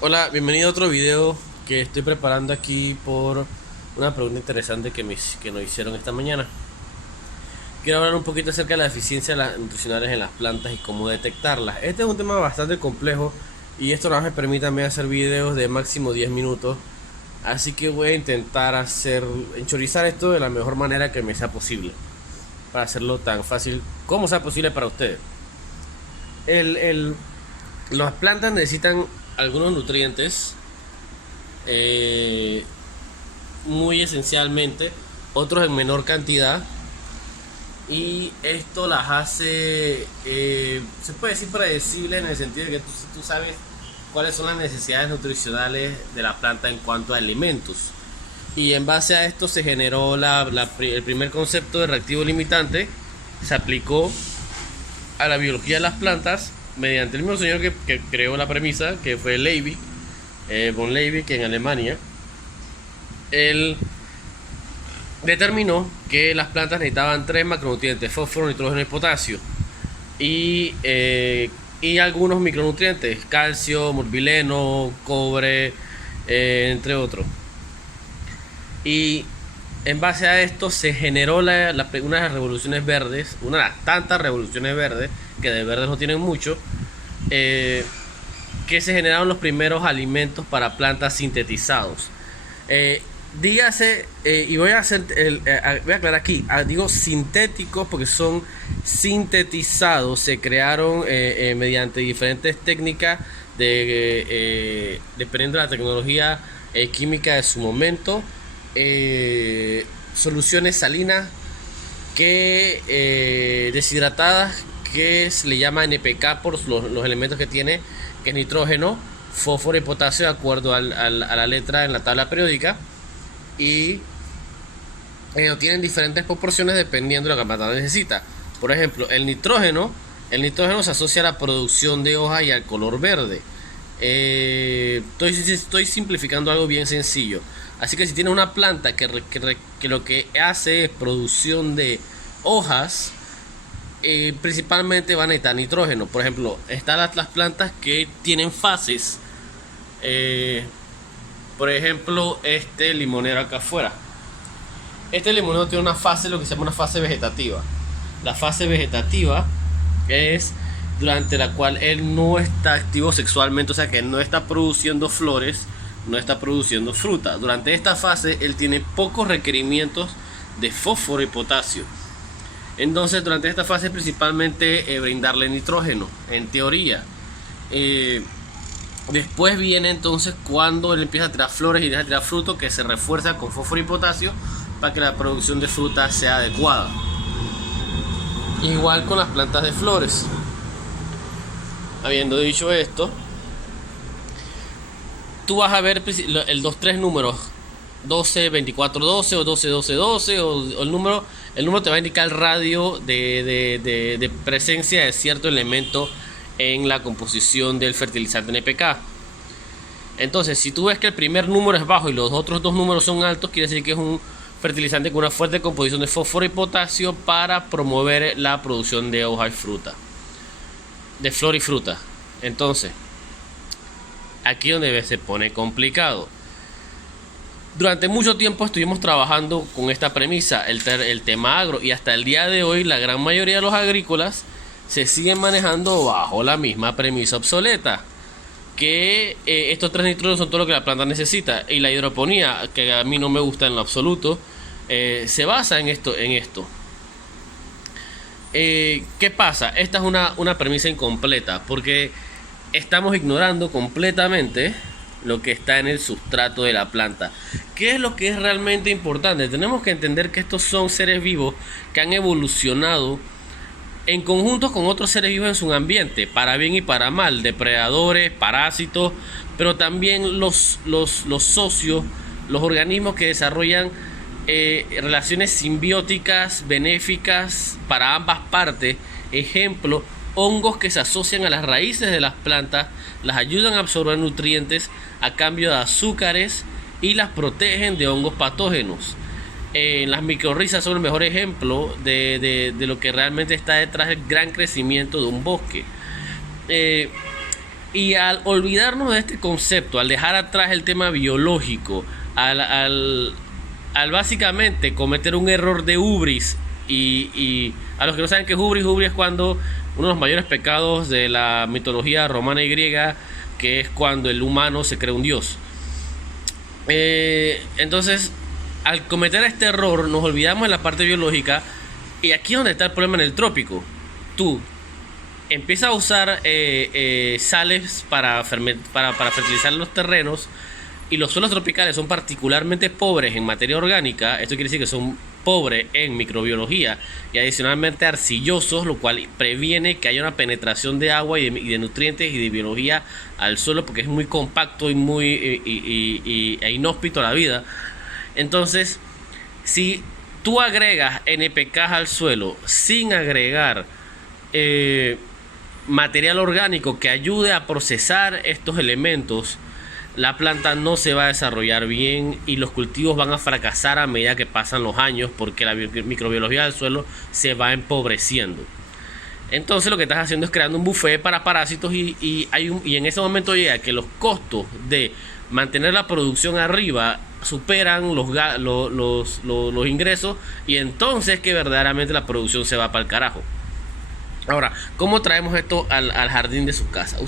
Hola, bienvenido a otro video que estoy preparando aquí por una pregunta interesante que nos hicieron esta mañana. Quiero hablar un poquito acerca de la eficiencia de las nutricionales en las plantas y cómo detectarlas. Este es un tema bastante complejo y esto nada más me permite a mí hacer videos de máximo 10 minutos. Así que voy a intentar enchorizar esto de la mejor manera que me sea posible, para hacerlo tan fácil como sea posible para ustedes. El, el, las plantas necesitan algunos nutrientes eh, muy esencialmente, otros en menor cantidad, y esto las hace, se puede decir, predecible en el sentido de que tú sabes cuáles son las necesidades nutricionales de la planta en cuanto a alimentos. Y en base a esto se generó el primer concepto de reactivo limitante. Se aplicó a la biología de las plantas mediante el mismo señor que creó la premisa, que fue Leibig, von Leibig, en Alemania. Él determinó que las plantas necesitaban tres macronutrientes: fósforo, nitrógeno y potasio, y algunos micronutrientes: calcio, morbileno, cobre, entre otros. Y en base a esto se generó una de las revoluciones verdes, una de las tantas revoluciones verdes, que de verdes no tienen mucho, que se generaron los primeros alimentos para plantas sintetizados. Dígase, y voy a aclarar aquí, digo sintéticos porque son sintetizados, se crearon mediante diferentes técnicas dependiendo de la tecnología química de su momento. Soluciones salinas deshidratadas, que se le llama NPK por los elementos que tiene, que es nitrógeno, fósforo y potasio, de acuerdo a la letra en la tabla periódica. Y tienen diferentes proporciones dependiendo de lo que la planta necesita. Por ejemplo, el nitrógeno se asocia a la producción de hojas y al color verde. Estoy simplificando algo bien sencillo. Así que si tienes una planta que lo que hace es producción de hojas, principalmente van a necesitar nitrógeno. Por ejemplo, están las plantas que tienen fases. Por ejemplo, este limonero acá afuera. Este limonero tiene una fase, lo que se llama una fase vegetativa. La fase vegetativa es durante la cual él no está activo sexualmente, o sea que no está produciendo flores, no está produciendo fruta. Durante esta fase él tiene pocos requerimientos de fósforo y potasio. Entonces durante esta fase principalmente brindarle nitrógeno, en teoría. Después viene entonces cuando él empieza a tirar flores y deja de tirar fruto, que se refuerza con fósforo y potasio para que la producción de fruta sea adecuada. Igual con las plantas de flores. Habiendo dicho esto, tú vas a ver los tres números: 12, 24, 12 o 12, 12, 12, o el número te va a indicar el radio de presencia de cierto elemento en la composición del fertilizante NPK. Entonces, si tú ves que el primer número es bajo y los otros dos números son altos, quiere decir que es un fertilizante con una fuerte composición de fósforo y potasio para promover la producción de hoja y fruta, de flor y fruta. Entonces, aquí donde se pone complicado. Durante mucho tiempo estuvimos trabajando con esta premisa, el tema agro, y hasta el día de hoy la gran mayoría de los agrícolas se siguen manejando bajo la misma premisa obsoleta, que estos tres nitrógenos son todo lo que la planta necesita, y la hidroponía, que a mí no me gusta en lo absoluto, se basa en esto. ¿Qué pasa? Esta es una premisa incompleta, porque estamos ignorando completamente lo que está en el sustrato de la planta. ¿Qué es lo que es realmente importante? Tenemos que entender que estos son seres vivos que han evolucionado en conjunto con otros seres vivos en su ambiente, para bien y para mal, depredadores, parásitos, pero también los socios, los organismos que desarrollan relaciones simbióticas benéficas para ambas partes. Ejemplo, hongos que se asocian a las raíces de las plantas, las ayudan a absorber nutrientes a cambio de azúcares y las protegen de hongos patógenos. Las micorrizas son el mejor ejemplo de lo que realmente está detrás del gran crecimiento de un bosque. Y al olvidarnos de este concepto, al dejar atrás el tema biológico, al básicamente cometer un error de hubris, y a los que no saben qué es hubris, hubris es cuando uno de los mayores pecados de la mitología romana y griega, que es cuando el humano se cree un dios. Entonces, al cometer este error, nos olvidamos de la parte biológica, y aquí es donde está el problema en el trópico. Tú empiezas a usar sales para fertilizar los terrenos, y los suelos tropicales son particularmente pobres en materia orgánica. Esto quiere decir que son pobres en microbiología y adicionalmente arcillosos, lo cual previene que haya una penetración de agua y de nutrientes y de biología al suelo, porque es muy compacto y muy e inhóspito a la vida. Entonces, si tú agregas NPK al suelo sin agregar material orgánico que ayude a procesar estos elementos, la planta no se va a desarrollar bien y los cultivos van a fracasar a medida que pasan los años, porque la microbiología del suelo se va empobreciendo. Entonces lo que estás haciendo es creando un buffet para parásitos, y en ese momento llega que los costos de mantener la producción arriba superan los ingresos, y entonces que verdaderamente la producción se va para el carajo. Ahora, ¿cómo traemos esto al jardín de su casa?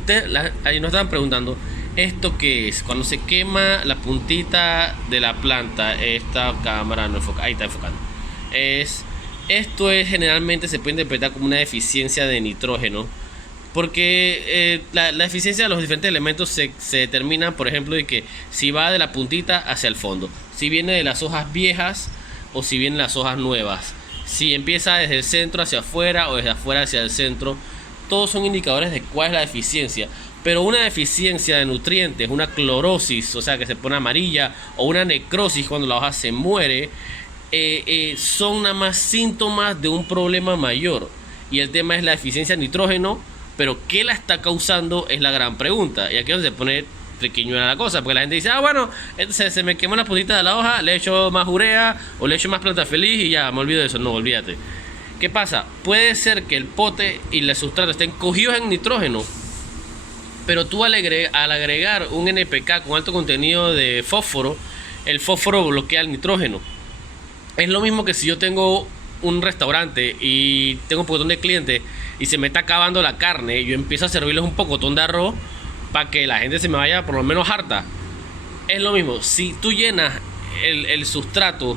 Ahí nos estaban preguntando, ¿esto qué es? Cuando se quema la puntita de la planta, esta cámara no enfoca, ahí está enfocando. Esto es generalmente se puede interpretar como una deficiencia de nitrógeno, porque la eficiencia de los diferentes elementos se determina, por ejemplo, de que si va de la puntita hacia el fondo, si viene de las hojas viejas o si vienen las hojas nuevas, si empieza desde el centro hacia afuera o desde afuera hacia el centro. Todos son indicadores de cuál es la deficiencia. Pero una deficiencia de nutrientes, una clorosis, o sea que se pone amarilla, o una necrosis cuando la hoja se muere, son nada más síntomas de un problema mayor. Y el tema es la deficiencia de nitrógeno, pero ¿qué la está causando? Es la gran pregunta. Y aquí es donde se pone triquiñuela la cosa, porque la gente dice, bueno, se me quemó la puntita de la hoja, le echo más urea o le echo más planta feliz y ya, me olvido de eso. No, olvídate. ¿Qué pasa? Puede ser que el pote y el sustrato estén cogidos en nitrógeno, pero tú al agregar un NPK con alto contenido de fósforo, el fósforo bloquea el nitrógeno. Es lo mismo que si yo tengo un restaurante y tengo un pocotón de clientes y se me está acabando la carne, yo empiezo a servirles un pocotón de arroz para que la gente se me vaya por lo menos harta. Es lo mismo, si tú llenas el sustrato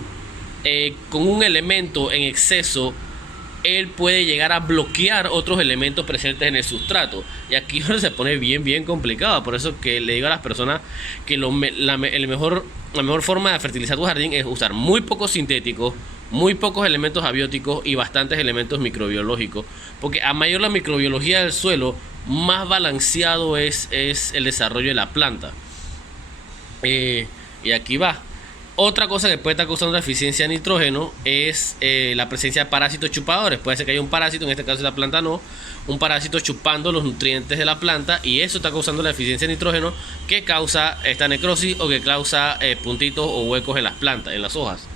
con un elemento en exceso, él puede llegar a bloquear otros elementos presentes en el sustrato. Y aquí se pone bien complicado. Por eso que le digo a las personas que la mejor forma de fertilizar tu jardín es usar muy pocos sintéticos, muy pocos elementos abióticos y bastantes elementos microbiológicos. Porque a mayor la microbiología del suelo, más balanceado es el desarrollo de la planta. Y aquí va. Otra cosa que puede estar causando deficiencia de nitrógeno es la presencia de parásitos chupadores. Puede ser que haya un parásito, en este caso de la planta no, un parásito chupando los nutrientes de la planta, y eso está causando la deficiencia de nitrógeno, que causa esta necrosis o que causa puntitos o huecos en las plantas, en las hojas.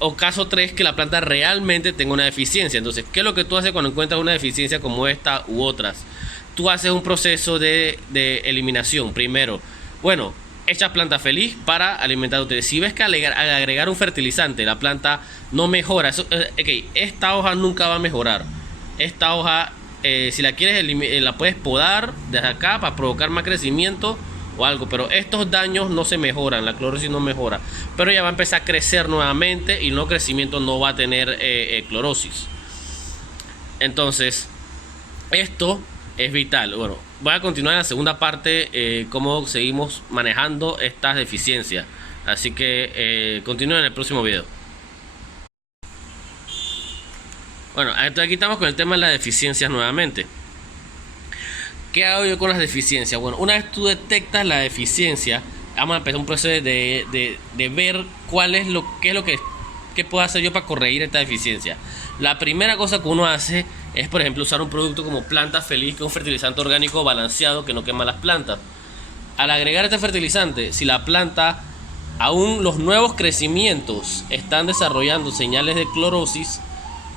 O caso 3, que la planta realmente tenga una deficiencia. Entonces, ¿qué es lo que tú haces cuando encuentras una deficiencia como esta u otras? Tú haces un proceso de eliminación. Primero, echas planta feliz para alimentar ustedes. Si ves que al agregar un fertilizante la planta no mejora, esta hoja nunca va a mejorar. Esta hoja, si la quieres la puedes podar desde acá para provocar más crecimiento o algo, pero estos daños no se mejoran, la clorosis no mejora, pero ya va a empezar a crecer nuevamente y el nuevo crecimiento no va a tener clorosis. Entonces, esto es vital. Voy a continuar en la segunda parte, cómo seguimos manejando estas deficiencias. Así que continúen en el próximo video. Aquí estamos con el tema de las deficiencias nuevamente. ¿Qué hago yo con las deficiencias? Una vez tú detectas la deficiencia, vamos a empezar un proceso de ver qué puedo hacer yo para corregir esta deficiencia. La primera cosa que uno hace es, por ejemplo, usar un producto como Planta Feliz, que es un fertilizante orgánico balanceado que no quema las plantas. Al agregar este fertilizante, si la planta, aún los nuevos crecimientos están desarrollando señales de clorosis,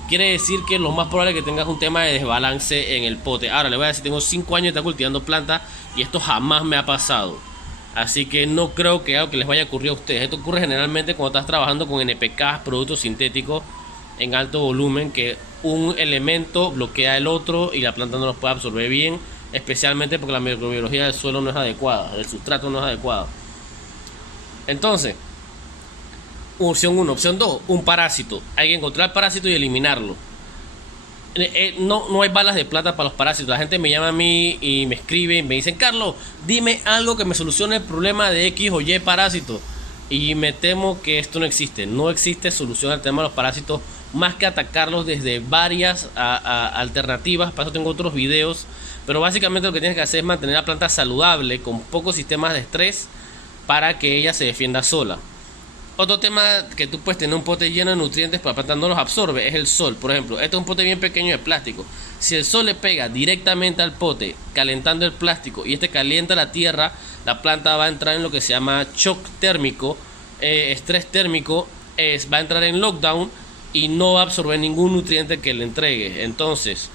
quiere decir que lo más probable es que tengas un tema de desbalance en el pote. Ahora, le voy a decir, tengo 5 años de estar cultivando plantas y esto jamás me ha pasado. Así que no creo que algo que les vaya a ocurrir a ustedes. Esto ocurre generalmente cuando estás trabajando con NPK, productos sintéticos en alto volumen, que un elemento bloquea el otro y la planta no los puede absorber bien, especialmente porque la microbiología del suelo no es adecuada, el sustrato no es adecuado. Entonces, opción 1, opción 2, un parásito. Hay que encontrar el parásito y eliminarlo. No hay balas de plata para los parásitos. La gente me llama a mí y me escribe y me dicen: Carlos, dime algo que me solucione el problema de X o Y parásito. Y me temo que esto no existe. No existe solución al tema de los parásitos más que atacarlos desde varias alternativas. Para eso tengo otros videos. Pero básicamente lo que tienes que hacer es mantener la planta saludable con pocos sistemas de estrés para que ella se defienda sola. Otro tema que tú puedes tener un pote lleno de nutrientes, pero la planta no los absorbe, es el sol. Por ejemplo, este es un pote bien pequeño de plástico. Si el sol le pega directamente al pote, calentando el plástico, y este calienta la tierra, la planta va a entrar en lo que se llama shock térmico, estrés térmico, va a entrar en lockdown y no va a absorber ningún nutriente que le entregue. Entonces,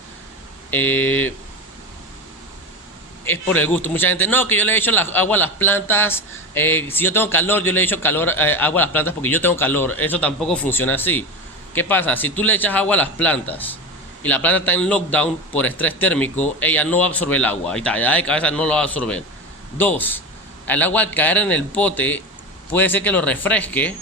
es por el gusto. Mucha gente, no, que yo le echo agua a las plantas, si yo tengo calor, yo le echo agua a las plantas porque yo tengo calor. Eso tampoco funciona así. ¿Qué pasa? Si tú le echas agua a las plantas y la planta está en lockdown por estrés térmico, ella no va a absorber el agua. Ahí está, ya de cabeza no lo va a absorber. 2, el agua al caer en el pote puede ser que lo refresque,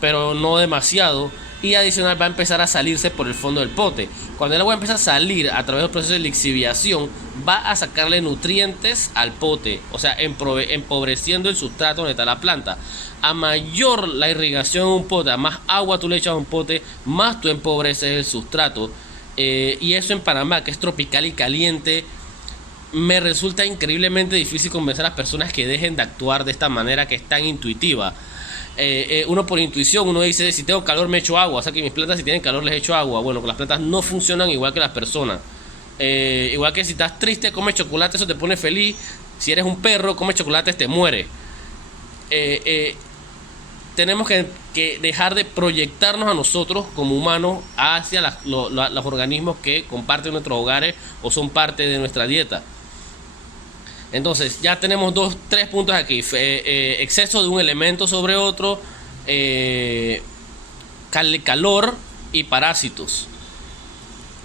pero no demasiado. Y adicional va a empezar a salirse por el fondo del pote. Cuando el agua empieza a salir a través del proceso de lixiviación, va a sacarle nutrientes al pote, o sea, empobreciendo el sustrato donde está la planta. A mayor la irrigación en un pote, a más agua tú le echas a un pote, más tú empobreces el sustrato. Y eso en Panamá, que es tropical y caliente, me resulta increíblemente difícil convencer a las personas que dejen de actuar de esta manera que es tan intuitiva. Uno por intuición, uno dice: si tengo calor me echo agua. O sea que mis plantas, si tienen calor, les echo agua. Bueno, que las plantas no funcionan igual que las personas. Igual que si estás triste, comes chocolate, eso te pone feliz. Si eres un perro, comes chocolate, te muere. Tenemos que dejar de proyectarnos a nosotros como humanos hacia los organismos que comparten nuestros hogares o son parte de nuestra dieta. Entonces ya tenemos 3 puntos aquí: exceso de un elemento sobre otro, calor y parásitos.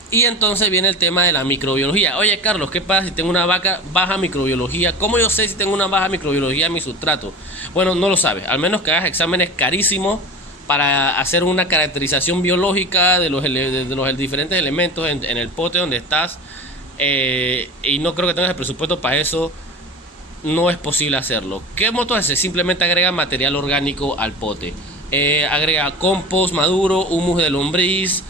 Y entonces viene el tema de la microbiología. Oye, Carlos, ¿qué pasa si tengo una baja microbiología? ¿Cómo yo sé si tengo una baja microbiología en mi sustrato? Bueno, no lo sabes, al menos que hagas exámenes carísimos para hacer una caracterización biológica de los diferentes elementos en el pote donde estás. Y no creo que tengas el presupuesto para eso. No es posible hacerlo. ¿Qué modo hace? Simplemente agrega material orgánico al pote. Agrega compost maduro, humus de lombriz,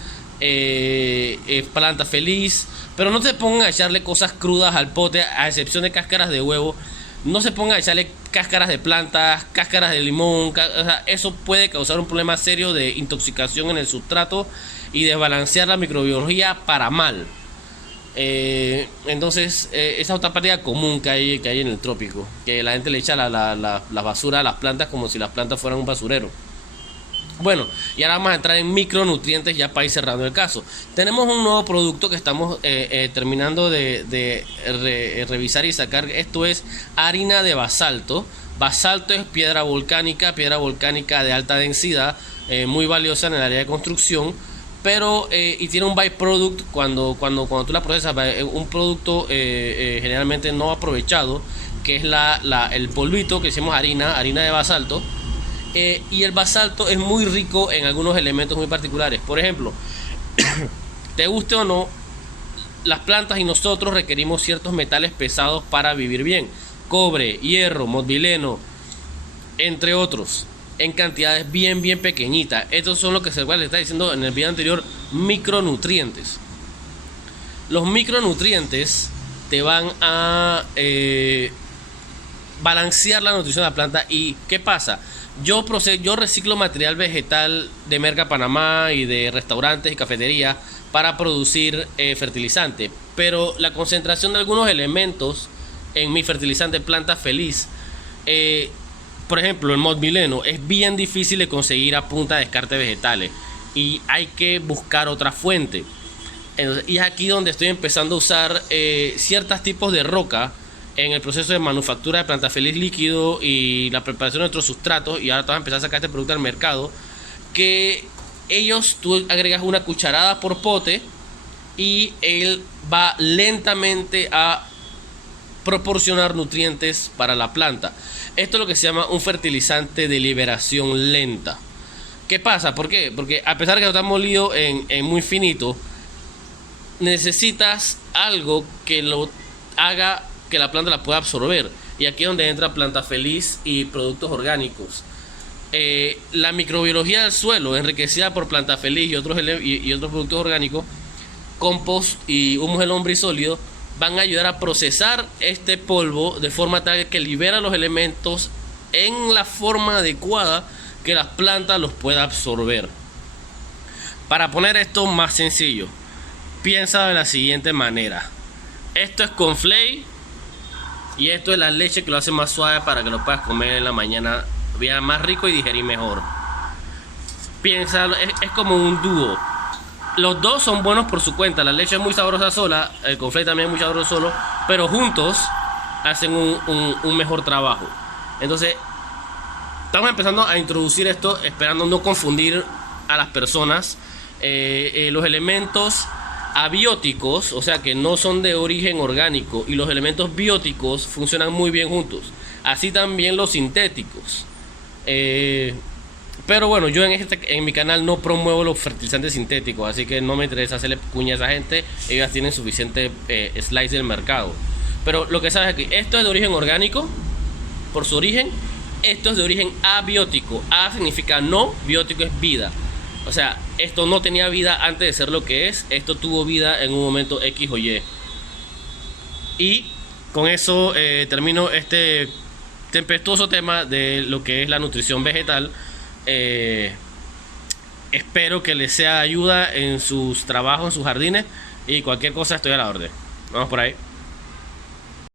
planta feliz. Pero no se pongan a echarle cosas crudas al pote, a excepción de cáscaras de huevo. No se pongan a echarle cáscaras de plantas, cáscaras de limón. O sea, eso puede causar un problema serio de intoxicación en el sustrato y desbalancear la microbiología para mal. Entonces, esa es otra práctica común que hay en el trópico, que la gente le echa la basura a las plantas como si las plantas fueran un basurero. Bueno, y ahora vamos a entrar en micronutrientes ya para ir cerrando el caso. Tenemos un nuevo producto que estamos terminando de revisar y sacar. Esto es harina de basalto. Basalto es piedra volcánica de alta densidad, muy valiosa en el área de construcción. Pero y tiene un byproduct cuando tú la procesas, un producto generalmente no aprovechado, que es el polvito que decimos harina de basalto. Y el basalto es muy rico en algunos elementos muy particulares. Por ejemplo, te guste o no, las plantas y nosotros requerimos ciertos metales pesados para vivir bien: cobre, hierro, molibdeno, entre otros, en cantidades bien pequeñitas. Estos son lo que se les está diciendo en el video anterior, micronutrientes. Los micronutrientes te van a balancear la nutrición de la planta. ¿Y qué pasa? Yo reciclo material vegetal de Merca Panamá y de restaurantes y cafeterías para producir fertilizante, pero la concentración de algunos elementos en mi fertilizante Planta Feliz, por ejemplo el molibdeno, es bien difícil de conseguir a punta de descarte vegetales. y hay que buscar otra fuente. Entonces, y es aquí donde estoy empezando a usar ciertos tipos de roca en el proceso de manufactura de planta feliz líquido y la preparación de otros sustratos. Y ahora te vas a empezar a sacar este producto al mercado, que tú agregas una cucharada por pote y él va lentamente a proporcionar nutrientes para la planta. Esto es lo que se llama un fertilizante de liberación lenta. ¿Qué pasa? ¿Por qué? Porque a pesar de que lo está molido en muy finito, necesitas algo que lo haga que la planta la pueda absorber. Y aquí es donde entra Planta Feliz y productos orgánicos. La microbiología del suelo, enriquecida por Planta Feliz y otros productos orgánicos, compost y humus de lombriz sólido, van a ayudar a procesar este polvo de forma tal que libera los elementos en la forma adecuada que las plantas los pueda absorber. Para poner esto más sencillo, piensa de la siguiente manera: esto es cornflake y esto es la leche que lo hace más suave para que lo puedas comer en la mañana bien más rico y digerir mejor. Piensa, es como un dúo. Los dos son buenos por su cuenta. La leche es muy sabrosa sola, el cornflake también es muy sabroso solo, pero juntos hacen un mejor trabajo. Entonces estamos empezando a introducir esto, esperando no confundir a las personas. Los elementos abióticos, o sea que no son de origen orgánico, y los elementos bióticos funcionan muy bien juntos. Así también los sintéticos. Pero bueno, yo en mi canal no promuevo los fertilizantes sintéticos, así que no me interesa hacerle cuña a esa gente. Ellas tienen suficiente slice del mercado. Pero lo que sabes es que esto es de origen orgánico, por su origen. Esto es de origen abiótico. A significa no, biótico es vida. O sea, esto no tenía vida antes de ser lo que es. Esto tuvo vida en un momento X o Y. Y con eso termino este tempestuoso tema de lo que es la nutrición vegetal. Espero que les sea de ayuda en sus trabajos, en sus jardines, y cualquier cosa estoy a la orden. Vamos por ahí.